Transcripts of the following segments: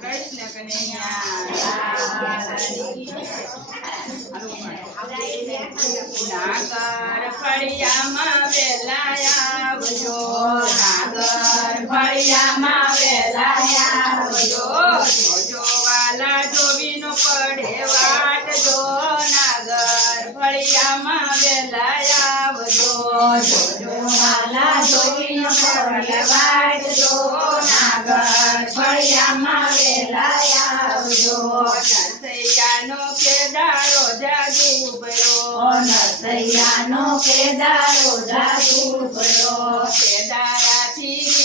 કૃષ્ણ ફળિયામાં વેલા આવજો નાગર ફળિયામાં વેલા આવજો જોજો વાલા જોવીનો પડે વાટ જો નાગર ફળિયામાં વેલાયા આવજો જોજો વાલા જોવીનો પડે વાટ નરસૈયાનો કેદારો જાગુ ભયો નરસૈયાનો કેદારો જાગુ કેદારાથી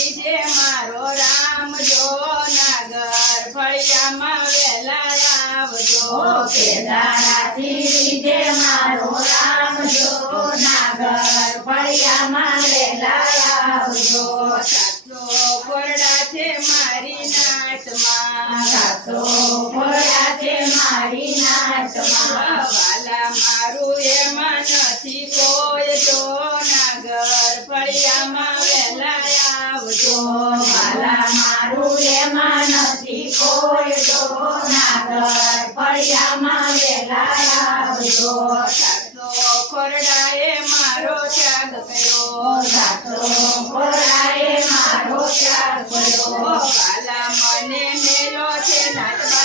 મારો રામ જો નાગર ફળિયામાં વેલા આવજો કેદારાથી રીજે મારો રામ જો નાગર ફળિયામાં વેલા આવજો સાતસો કોરડા છે મારી મારું એમાં નથી કોઈ જો નાગર ફળિયામાં વહેલા મારું એમાં નથી કોઈ જો નાગર ફળિયામાં વેલા આવજો. સાતસો ખોરડાએ મારો ત્યાગ કર્યો. સાતો મારો ત્યાગ કર્યો. વાલા મને મેલો છે નાટબાર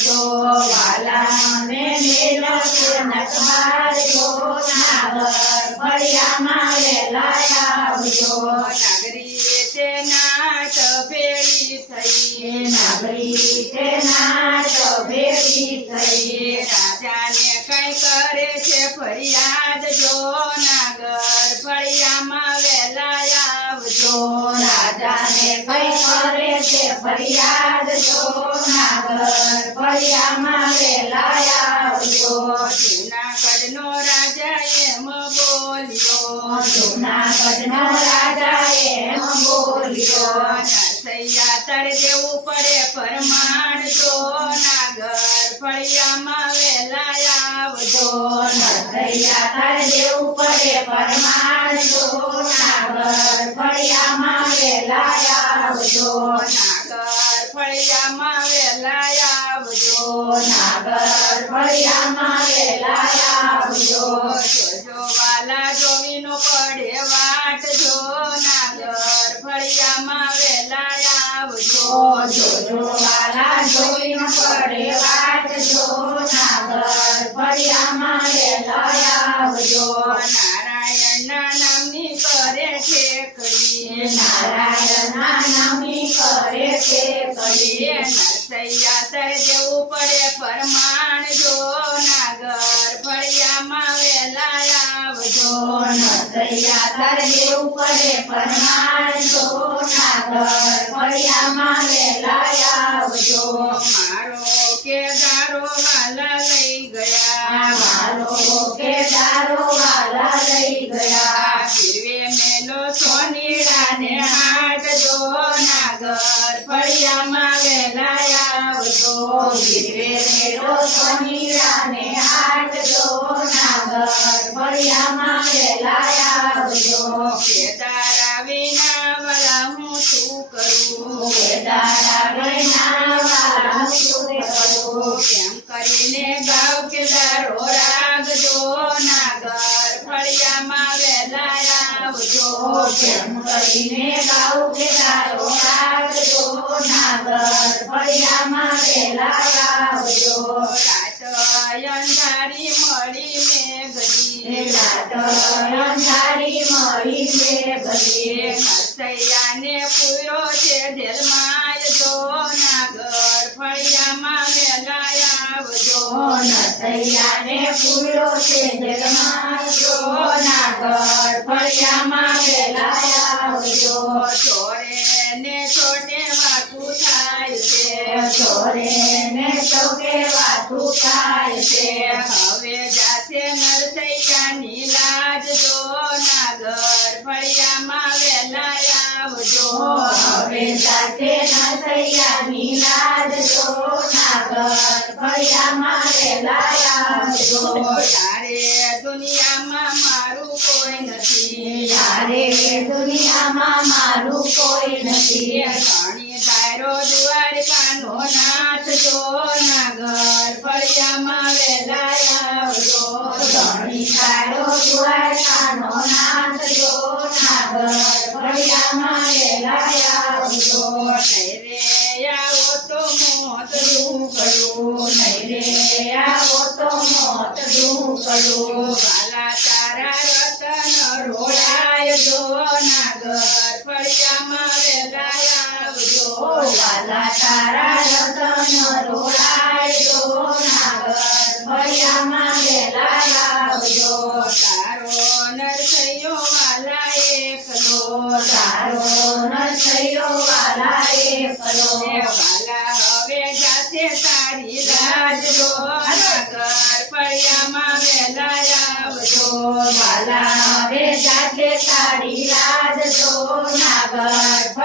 આવજો વાલા દેવું પડે પરમાણ જો નાગર ફળિયામાં વેલા આવજો. નથૈયા તારે દેવું પડે પરમાણ જો નાગર ફળિયામાં વેલા આવજો. નાગર ફળિયામાં વેલા આવજો. નાગર ફળિયામાં વેલા આવજો. જોજો વાલા જોવીનો પડે વાટ જો. નાગર ફળિયામાં વાટ જો નાગર ફળિયામાં પડે પરમાણ જો નાગર ફળિયામાં વેલા આવજો નરસૈયા તારે દેવું પડે પરમાણ મારો કેદારો વાલા લઈ ગયા. મારો લઈ ગયા ફીરવે મેલો સોનીડાને હાટ જો નાગર ફળિયામાં વેલા આવજો. ગીરે મેરો સોનીરાને હાટ જો નાગર ફળિયામાં વેલા આવજો. કેમ કરીને ગાઉં કે તારો રાખજો નાગર ફળિયામાં વેલા પૂરો છે નસૈયાને ફૂલો છે જગમાં સોના ઘર ફળિયામાં ફેલાયા ચોરે ને છોડે વાતું થાય છે છોડે ને સૌકે વાતું થાય છે હવે જાતે નરસૈયાની લાજ જો નાગર ફળિયામાં વેલાયા આવજો હવે જાતે નરસૈયાની લાજ જો તારે દુનિયામાં મારું કોઈ નથી તારે દુનિયામાં મારું કોઈ નથી ઘણી ધારો દ્વારકાનો નાથ જો નાગર ફળિયામાં વેલા આવજો તારો ઢૂંકડું વાલા તારા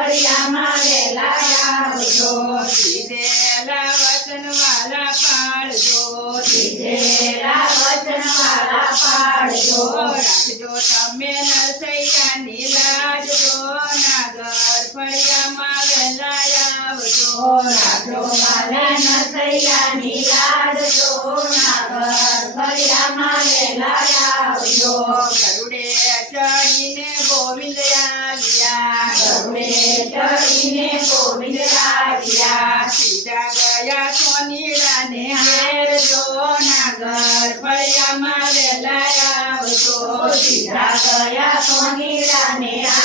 ફળિયામાં વેલા આવજો દીધેલા વચન વાલા પાળજો દીધેલા વચન વાળા પાડજો રાખજો તમે નરસૈયાની લાજ જો નાગર ફળિયામાં વેલા આવજો રાખજો વાલા નરસૈયાની વેલા આવજો સીધા ગયા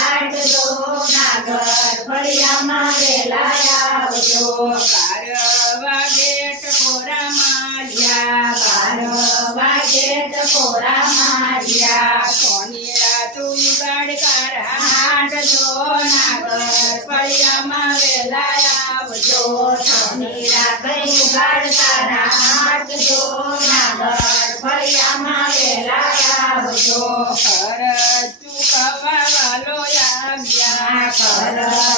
આટલો નાગર ફળિયામાં વેલા આવજો બાર વાગે ટકોરા માર્યા બાર વાગે ટકોરા માર્યા. સોનીડા તું ગાડ કારા હાટ જો નાગર ફળિયામાં વેલા આવજો સોનીડા કઈ ઉગાડ તારા હાથ જો બધો આવજો ચૂકવવા વાલો આવ્યા કર